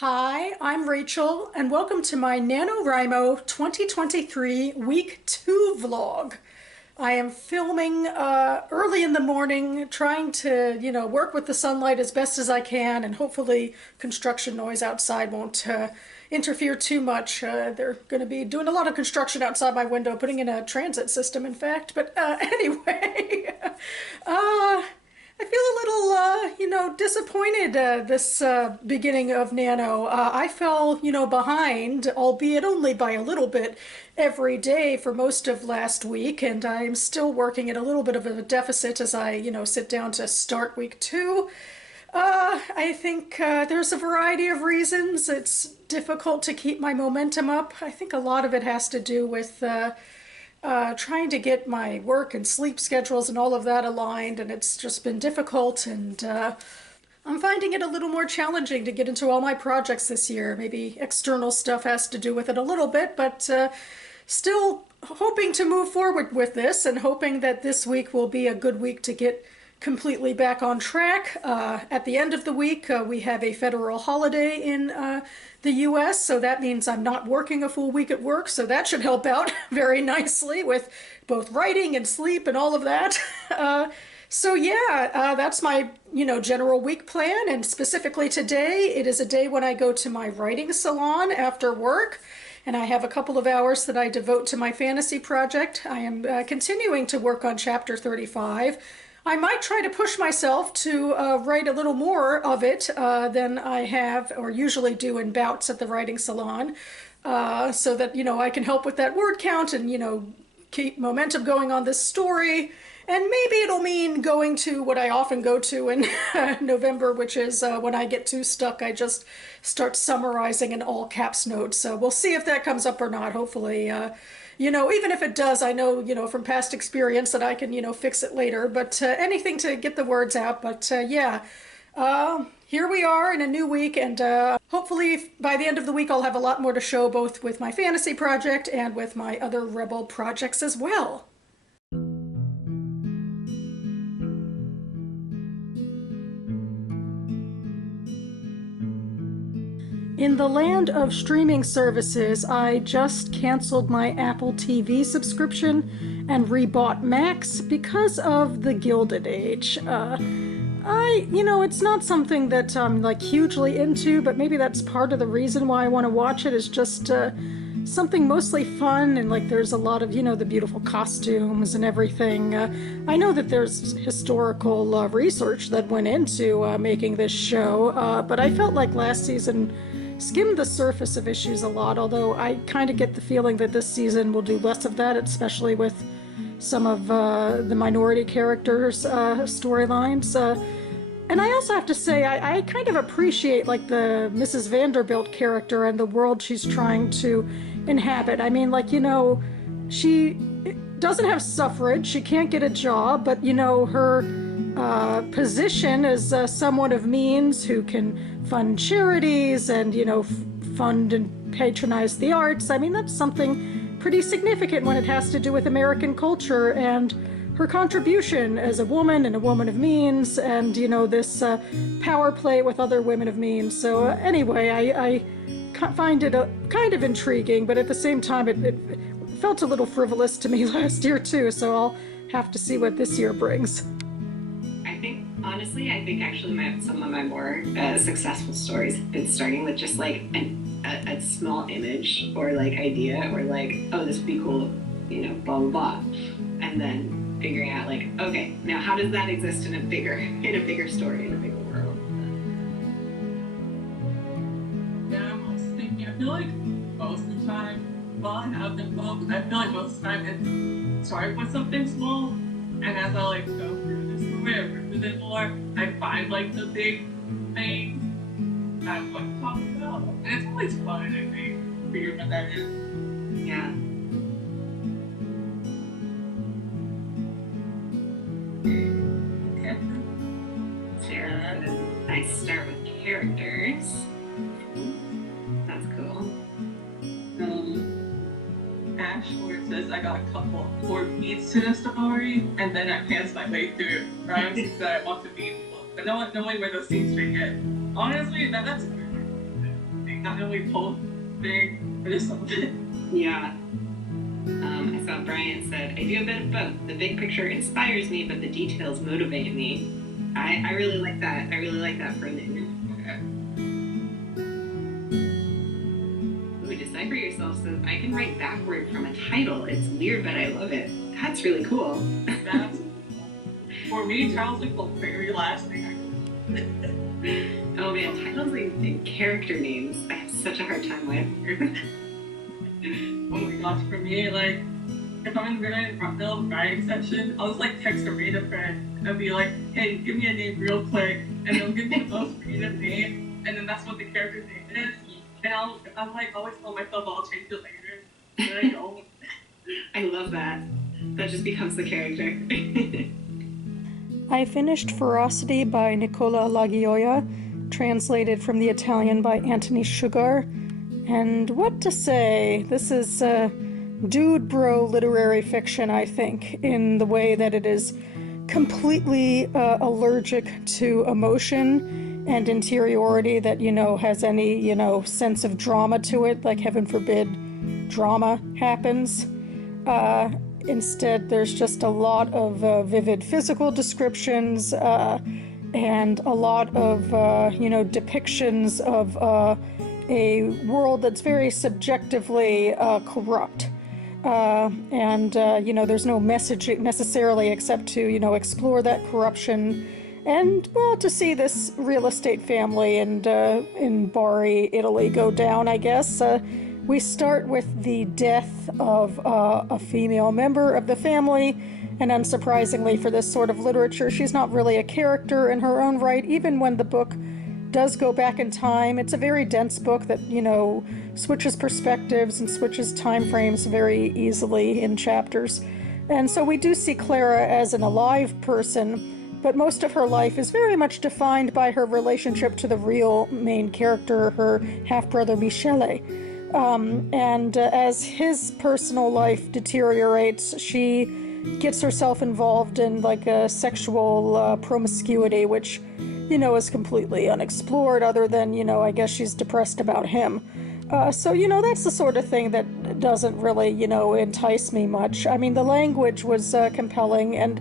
Hi, I'm Rachel, and welcome to my NaNoWriMo 2023 Week 2 vlog. I am filming early in the morning, trying to, work with the sunlight as best as I can, and hopefully construction noise outside won't interfere too much. They're going to be doing a lot of construction outside my window, putting in a transit system, in fact. But anyway, I feel a little, disappointed this beginning of Nano. I fell, behind, albeit only by a little bit, every day for most of last week, and I'm still working at a little bit of a deficit as I, sit down to start week 2. I think there's a variety of reasons. It's difficult to keep my momentum up. I think a lot of it has to do with trying to get my work and sleep schedules and all of that aligned, and it's just been difficult, and I'm finding it a little more challenging to get into all my projects this year. Maybe external stuff has to do with it a little bit, but still hoping to move forward with this and hoping that this week will be a good week to get completely back on track. At the end of the week, we have a federal holiday in the US, so that means I'm not working a full week at work, so that should help out very nicely with both writing and sleep and all of that. So yeah, that's my, general week plan, and specifically today, it is a day when I go to my writing salon after work, and I have a couple of hours that I devote to my fantasy project. I am continuing to work on chapter 35. I might try to push myself to write a little more of it than I have or usually do in bouts at the writing salon, so that, I can help with that word count and, keep momentum going on this story. And maybe it'll mean going to what I often go to in November, which is when I get too stuck, I just start summarizing in all caps notes. So we'll see if that comes up or not. Hopefully, even if it does, I know, from past experience that I can, fix it later. But anything to get the words out. But yeah, here we are in a new week, and hopefully by the end of the week I'll have a lot more to show, both with my fantasy project and with my other Rebel projects as well. In the land of streaming services, I just canceled my Apple TV subscription and rebought Max because of The Gilded Age. It's not something that I'm like hugely into, but maybe that's part of the reason why I want to watch it, is just something mostly fun, and like there's a lot of, the beautiful costumes and everything. I know that there's historical research that went into making this show, but I felt like last season skimmed the surface of issues a lot, although I kind of get the feeling that this season will do less of that, especially with some of the minority characters' storylines. And I also have to say, I kind of appreciate like the Mrs. Vanderbilt character and the world she's trying to inhabit. I mean, like, she doesn't have suffrage, she can't get a job, but, her position as someone of means who can fund charities and, fund and patronize the arts. I mean, that's something pretty significant when it has to do with American culture and her contribution as a woman and a woman of means, and, this power play with other women of means. So anyway, I find it kind of intriguing, but at the same time, it felt a little frivolous to me last year too, so I'll have to see what this year brings. Honestly, I think actually some of my more successful stories have been starting with just like a small image or like idea, or like, oh, this would be cool, blah, blah, blah. And then figuring out like, okay, now how does that exist in a bigger story, in a bigger world? Yeah, I'm also thinking, I feel like most of the time, while I have been both, I feel like most of the time it's start with something small, and as I like go through the story, I work with it more, I find like the big thing I want to talk about. And it's always fun, I think, figuring what that is. Yeah. Okay. Sarah, I start with characters. That's cool. Ash, where it says I got a couple more beats to the story, and then I pants my way through rhymes that I want to be, but no way where those scenes fit yet. Honestly, that's not only posting or something. Yeah. I saw Brian said, I do a bit of both. The big picture inspires me, but the details motivate me. I really like that. I really like that framing. Ooh, Decipher Yourself says, I can write backward from a title. It's weird, but I love it. That's really cool. That's, for me, titles like the very last thing Oh man, titles and character names, I have such a hard time with. Oh my gosh, for me, like, if I'm in the middle of writing session, I'll just like text a random friend and be like, hey, give me a name real quick, and they'll give me the most creative name, and then that's what the character's name is. And I'm like, always tell myself I'll change it later, and then I don't. I love that. That just becomes the character. I finished Ferocity by Nicola Lagioia, translated from the Italian by Anthony Sugar. And what to say, this is dude bro literary fiction, I think, in the way that it is completely allergic to emotion and interiority that, has any, sense of drama to it, like heaven forbid drama happens. Instead, there's just a lot of vivid physical descriptions and a lot of, depictions of a world that's very subjectively corrupt. There's no message necessarily except to, explore that corruption and, well, to see this real estate family in Bari, Italy go down, I guess. We start with the death of a female member of the family, and unsurprisingly for this sort of literature, she's not really a character in her own right, even when the book does go back in time. It's a very dense book that, switches perspectives and switches time frames very easily in chapters. And so we do see Clara as an alive person, but most of her life is very much defined by her relationship to the real main character, her half-brother Michele. As his personal life deteriorates, she gets herself involved in like a sexual promiscuity, which, is completely unexplored other than, I guess she's depressed about him. So that's the sort of thing that doesn't really, entice me much. I mean, the language was compelling, and,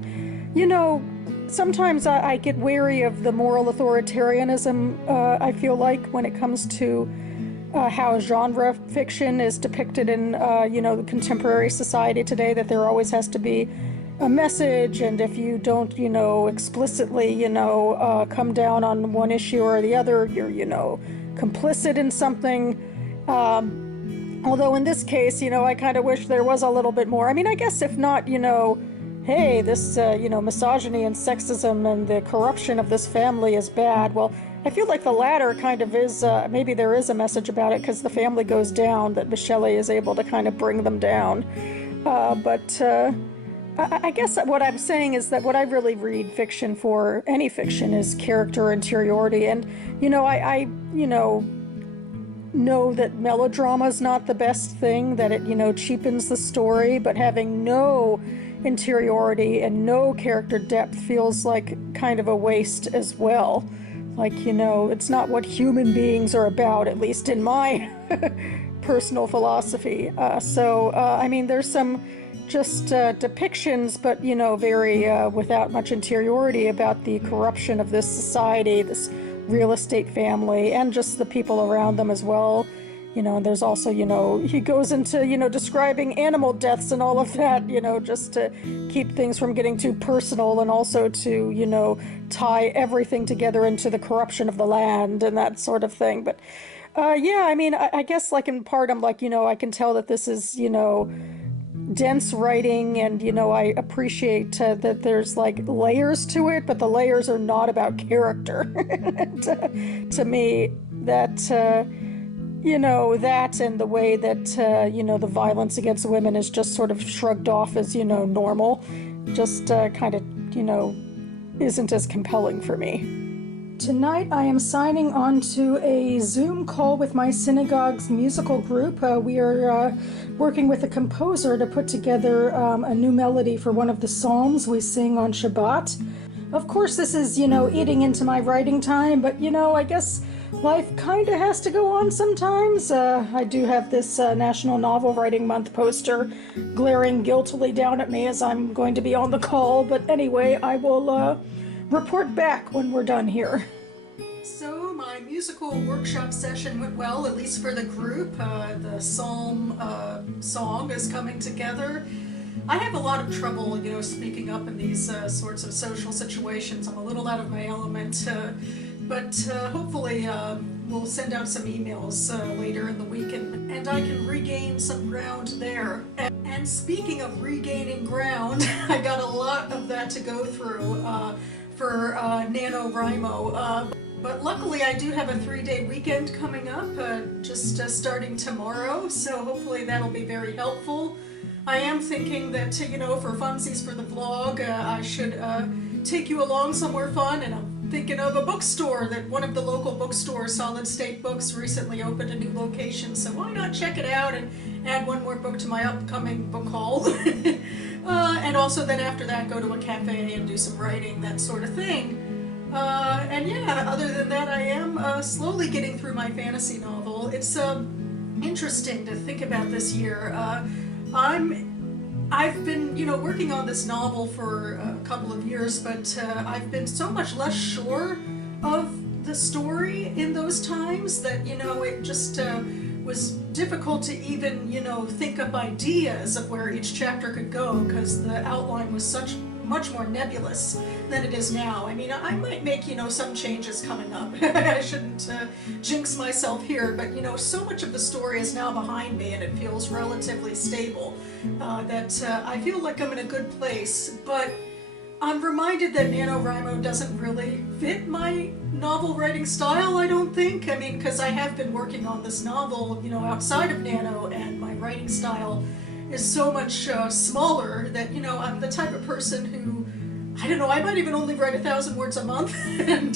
sometimes I get wary of the moral authoritarianism, I feel like, when it comes to how genre fiction is depicted in, contemporary society today, that there always has to be a message, and if you don't, explicitly, come down on one issue or the other, you're, complicit in something. Although in this case, I kind of wish there was a little bit more. I mean, I guess if not, hey, this, misogyny and sexism and the corruption of this family is bad. Well, I feel like the latter kind of is, maybe there is a message about it because the family goes down, that Michele is able to kind of bring them down. I guess what I'm saying is that what I really read fiction for, any fiction, is character interiority. And, I know that melodrama is not the best thing, that it, cheapens the story, but having no interiority and no character depth feels like kind of a waste as well. Like, it's not what human beings are about, at least in my personal philosophy. I mean, there's some just depictions, but, very without much interiority about the corruption of this society, this real estate family, and just the people around them as well. And there's also, he goes into, describing animal deaths and all of that, just to keep things from getting too personal, and also to, tie everything together into the corruption of the land and that sort of thing. But, I mean, I guess, like, in part, I'm like, I can tell that this is, dense writing, and, I appreciate that there's, like, layers to it, but the layers are not about character. And, to me, that... that and the way that, the violence against women is just sort of shrugged off as, normal, just kind of, isn't as compelling for me. Tonight I am signing on to a Zoom call with my synagogue's musical group. We are working with a composer to put together a new melody for one of the psalms we sing on Shabbat. Of course, this is, eating into my writing time, but, I guess life kind of has to go on sometimes. I do have this National Novel Writing Month poster glaring guiltily down at me as I'm going to be on the call, but anyway, I will report back when we're done here. So my musical workshop session went well, at least for the group. The psalm song is coming together. I have a lot of trouble, speaking up in these sorts of social situations. I'm a little out of my element, but hopefully we'll send out some emails later in the week and I can regain some ground there. And speaking of regaining ground, I got a lot of that to go through for NaNoWriMo. But luckily I do have a 3-day weekend coming up, just starting tomorrow, so hopefully that'll be very helpful. I am thinking that, for funsies for the vlog, I should take you along somewhere fun, and I'm thinking of a bookstore that one of the local bookstores, Solid State Books, recently opened a new location, so why not check it out and add one more book to my upcoming book haul. And also then after that go to a cafe and do some writing, that sort of thing. And yeah, other than that, I am slowly getting through my fantasy novel. It's interesting to think about this year. I've been, working on this novel for a couple of years, but I've been so much less sure of the story in those times that, it just was difficult to even, think up ideas of where each chapter could go, because the outline was much more nebulous than it is now. I mean, I might make, some changes coming up. I shouldn't jinx myself here, but, so much of the story is now behind me and it feels relatively stable that I feel like I'm in a good place. But I'm reminded that NaNoWriMo doesn't really fit my novel writing style, I don't think. I mean, because I have been working on this novel, outside of Nano, and my writing style is so much smaller that, I'm the type of person who, I don't know, I might even only write 1,000 words a month and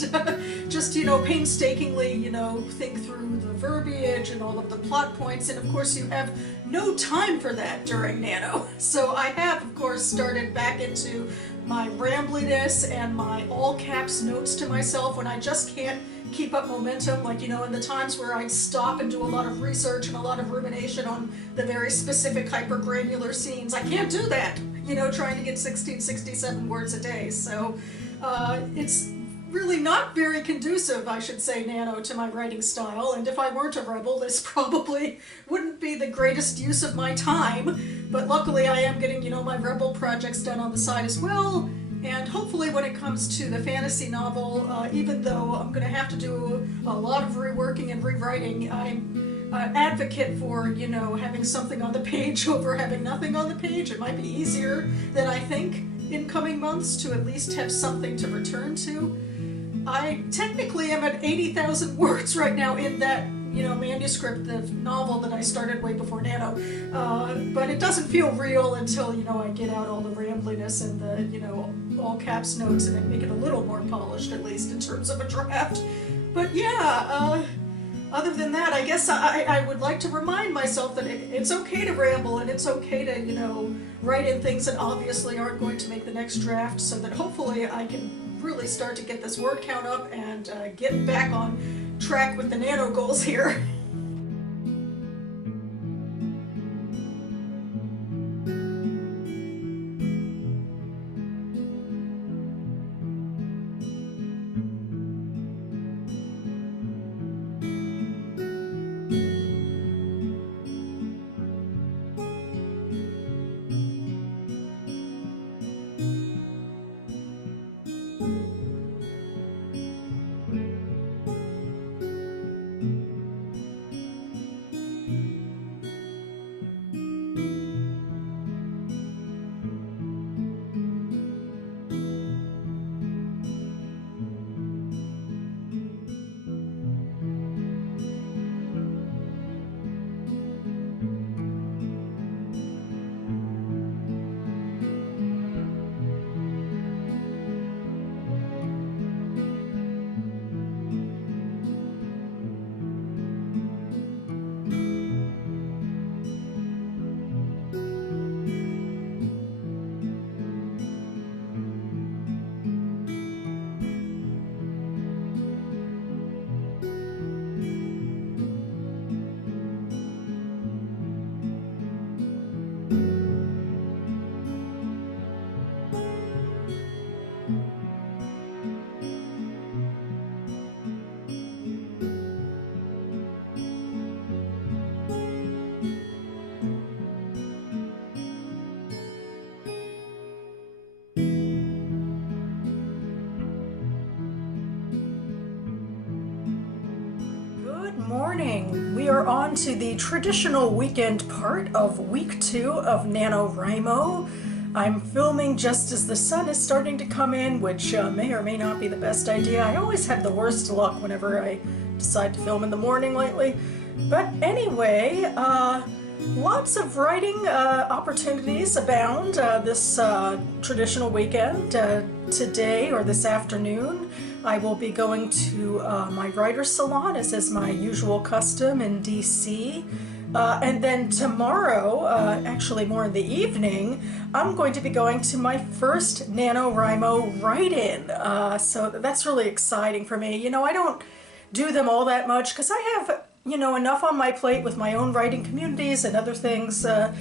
just, painstakingly, think through the verbiage and all of the plot points. And of course you have no time for that during Nano. So I have, of course, started back into my rambliness and my all caps notes to myself when I just can't keep up momentum, like, in the times where I'd stop and do a lot of research and a lot of rumination on the very specific hyper-granular scenes. I can't do that, trying to get 1667 words a day. So it's really not very conducive, I should say, Nano, to my writing style, and if I weren't a rebel, this probably wouldn't be the greatest use of my time. But luckily I am getting, my rebel projects done on the side as well. And hopefully when it comes to the fantasy novel, even though I'm going to have to do a lot of reworking and rewriting, I'm an advocate for, having something on the page over having nothing on the page. It might be easier than I think in coming months to at least have something to return to. I technically am at 80,000 words right now in that, manuscript, the novel that I started way before Nano, but it doesn't feel real until, I get out all the rambliness and the, all caps notes and make it a little more polished, at least in terms of a draft. But yeah, other than that, I guess I would like to remind myself that it's okay to ramble and it's okay to, write in things that obviously aren't going to make the next draft, so that hopefully I can really start to get this word count up and get back on track with the Nano goals here. morning. We are on to the traditional weekend part of week 2 of NaNoWriMo. I'm filming just as the sun is starting to come in, which may or may not be the best idea. I always have the worst luck whenever I decide to film in the morning lately. But anyway, lots of writing opportunities abound this traditional weekend. Today or this afternoon, I will be going to my writer's salon, as is my usual custom in DC. And then tomorrow, actually more in the evening, I'm going to be going to my first NaNoWriMo write-in. So that's really exciting for me. You know, I don't do them all that much because I have, you know, enough on my plate with my own writing communities and other things that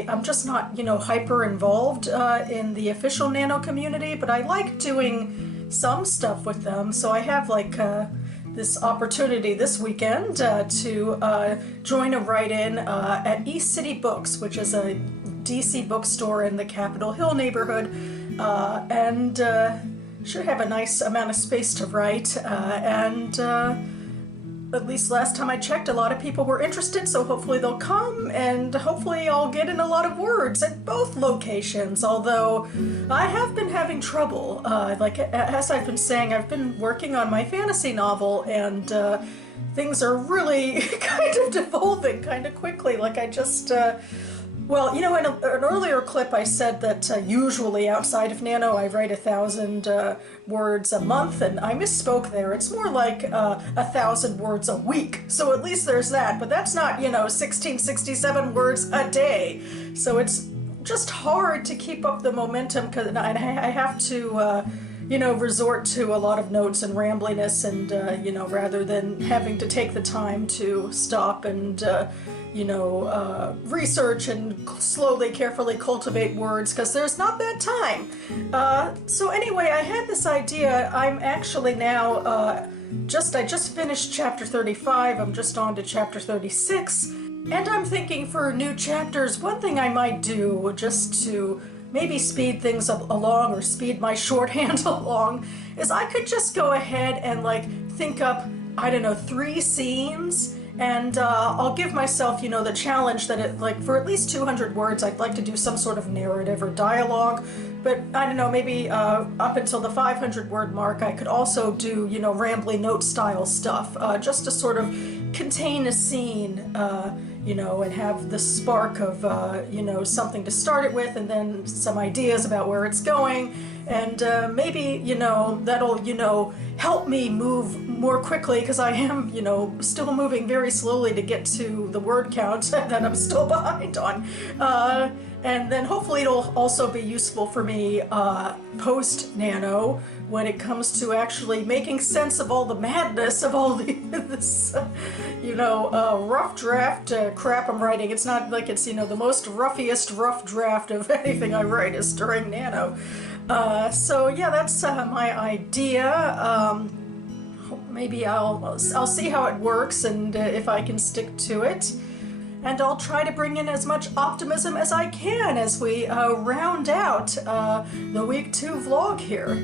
I'm just not, you know, hyper involved in the official Nano community, but I like doing some stuff with them. So I have like this opportunity this weekend to join a write-in at East City Books, which is a DC bookstore in the Capitol Hill neighborhood, and should have a nice amount of space to write, and at least last time I checked, a lot of people were interested, so hopefully they'll come, and hopefully I'll get in a lot of words at both locations, although I have been having trouble. Like, as I've been saying, I've been working on my fantasy novel, and things are really kind of devolving kind of quickly. Like, I just... well, you know, in an earlier clip I said that usually outside of Nano I write 1,000 words a month, and I misspoke there. It's more like 1,000 words a week, so at least there's that, but that's not, you know, 1667 words a day. So it's just hard to keep up the momentum, because I have to, you know, resort to a lot of notes and rambliness, and, you know, rather than having to take the time to stop and, you know, research and slowly, carefully cultivate words, because there's not that time. So anyway, I had this idea. I'm actually now, I just finished chapter 35, I'm just on to chapter 36, and I'm thinking for new chapters, one thing I might do, just to maybe speed things along, or speed my shorthand along, is I could just go ahead and like think up, I don't know, 3 scenes, and I'll give myself, you know, the challenge that it, like, for at least 200 words, I'd like to do some sort of narrative or dialogue. But I don't know, maybe up until the 500 word mark, I could also do, you know, rambly note style stuff, just to sort of contain a scene, you know, and have the spark of, you know, something to start it with, and then some ideas about where it's going. And maybe, you know, that'll, you know, help me move more quickly, because I am, you know, still moving very slowly to get to the word count that I'm still behind on. And then hopefully it'll also be useful for me post-Nano, when it comes to actually making sense of all the madness of all this, you know, rough draft crap I'm writing. It's not like it's, you know, the most ruffiest rough draft of anything I write is during Nano. So yeah, that's my idea. Maybe I'll see how it works, and if I can stick to it. And I'll try to bring in as much optimism as I can as we round out the week 2 vlog here.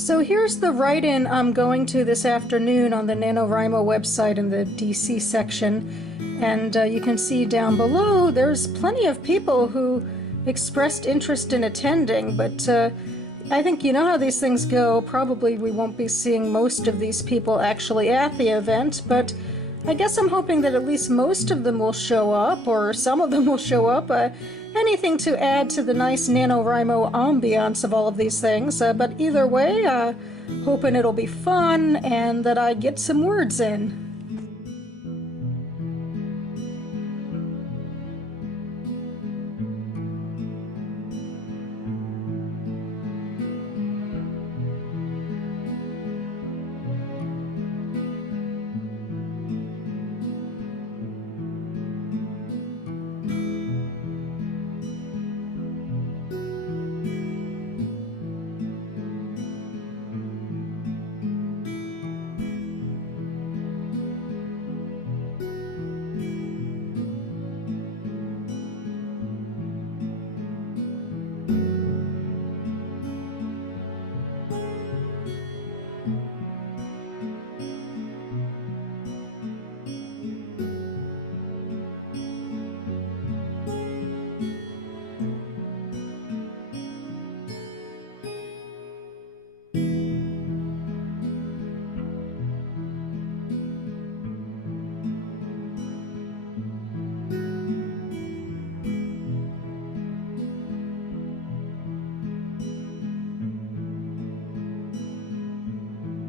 So here's the write-in I'm going to this afternoon on the NaNoWriMo website in the DC section. And you can see down below there's plenty of people who expressed interest in attending, but I think you know how these things go. Probably we won't be seeing most of these people actually at the event, but I guess I'm hoping that at least most of them will show up, or some of them will show up. Anything to add to the nice NaNoWriMo ambiance of all of these things. But either way, hoping it'll be fun and that I get some words in.